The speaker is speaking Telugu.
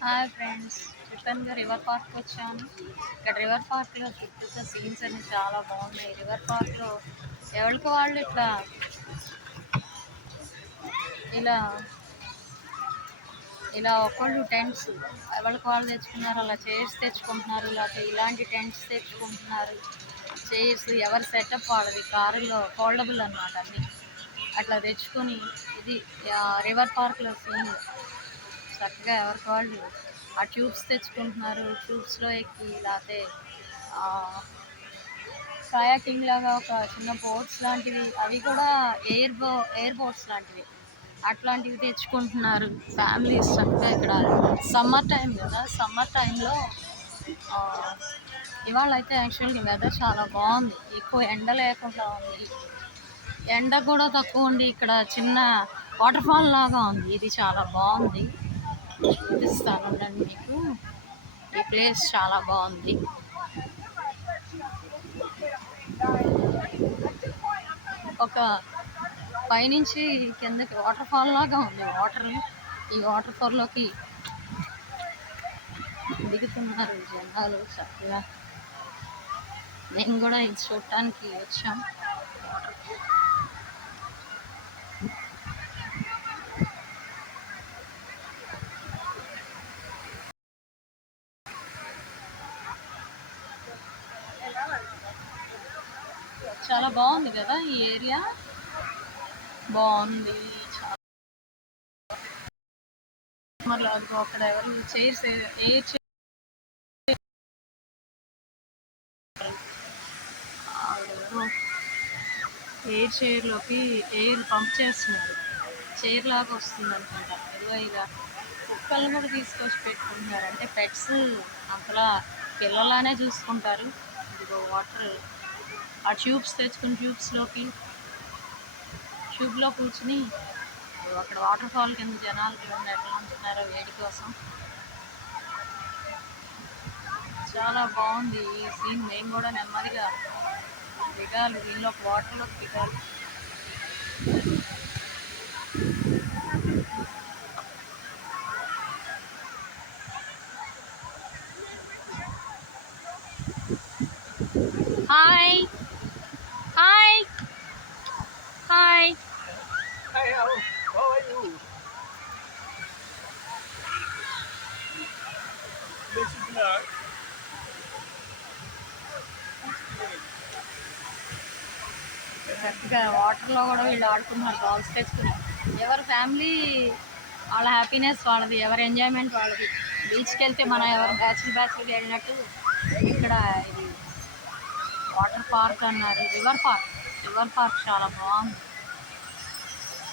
హాయ్ ఫ్రెండ్స్, చెప్పానుగా రివర్ పార్క్ వచ్చాను. ఇక్కడ రివర్ పార్క్లో చుట్టూ సీన్స్ అన్ని చాలా బాగున్నాయి. రివర్ పార్క్లో ఎవరికి వాళ్ళు ఇలా ఇలా ఒకళ్ళు టెంట్స్ ఎవరికి వాళ్ళు తెచ్చుకున్నారు, అలా చైర్స్ తెచ్చుకుంటున్నారు, లేకపోతే ఇలాంటి టెంట్స్ తెచ్చుకుంటున్నారు. చైర్స్ ఎవరి సెటప్ వాళ్ళది, కారులో ఫోల్డబుల్ అనమాట అన్నీ. అట్లా తెచ్చుకొని ఇది రివర్ పార్క్లో సీన్ చక్కగా ఎవరికి వాళ్ళు ఆ ట్యూబ్స్ తెచ్చుకుంటున్నారు. ట్యూబ్స్లో ఎక్కి లేకపోతే కయాకింగ్ లాగా ఒక చిన్న బోట్స్ లాంటివి, అవి కూడా ఎయిర్ బోట్స్ లాంటివి, అట్లాంటివి తెచ్చుకుంటున్నారు ఫ్యామిలీస్ చక్కగా. ఇక్కడ సమ్మర్ టైం కదా, సమ్మర్ టైంలో ఇవాళ అయితే యాక్చువల్గా వెదర్ చాలా బాగుంది. ఎక్కువ ఎండ లేకుండా ఉంది, ఎండ కూడా తక్కువ ఉండి ఇక్కడ చిన్న వాటర్ ఫాల్ లాగా ఉంది. ఇది చాలా బాగుంది, చూపిస్తాను ఉండండి మీకు. ఈ ప్లేస్ చాలా బాగుంది. ఒక పైనుంచి కిందకి వాటర్ ఫాల్ లాగా ఉంది. ఈ వాటర్ ఫాల్లోకి దిగుతున్నారు జనాలు చక్కగా. మేము కూడా ఇది చూడటానికి వచ్చాం. చాలా బాగుంది కదా ఈ ఏరియా, బాగుంది చాలా. మరి అక్కడ ఎవరు చైర్స్ ఎయిర్ చైర్లోకి ఎయిర్ పంప్ చేస్తున్నారు. చైర్ లాగా వస్తుంది అనుకుంటా. ఇదిగో ఇక కుక్కలను కూడా తీసుకొచ్చి పెట్టుకుంటున్నారు. అంటే పెట్స్ అంతలా పిల్లలానే చూసుకుంటారు. ఇదిగో వాటర్, ఆ ట్యూబ్స్ తెచ్చుకుని ట్యూబ్లో కూర్చుని అక్కడ వాటర్ ఫాల్ కింద జనాలు చూడండి ఎట్లా ఉంటున్నారో వేడి కోసం. చాలా బాగుంది ఈ సీన్. మేము కూడా నెమ్మదిగా దిగాలి, దీనిలోకి వాటర్లోకి దిగాలి. Hi hi hi. Hi, how are you? This is not. చక్కగా వాటర్లో కూడా వీళ్ళు ఆడుకున్నారు బాల్స్ తెచ్చుకుని. ఎవరి ఫ్యామిలీ వాళ్ళ హ్యాపీనెస్ వాళ్ళది, ఎవరి ఎంజాయ్మెంట్ వాళ్ళది. బీచ్కి వెళ్తే మనం ఎవరు బ్యాచ్లు వెళ్ళినట్టు ఇక్కడ ఇది వాటర్ పార్క్ అన్నారు. రివర్ పార్క్ చాలా బాగుంది.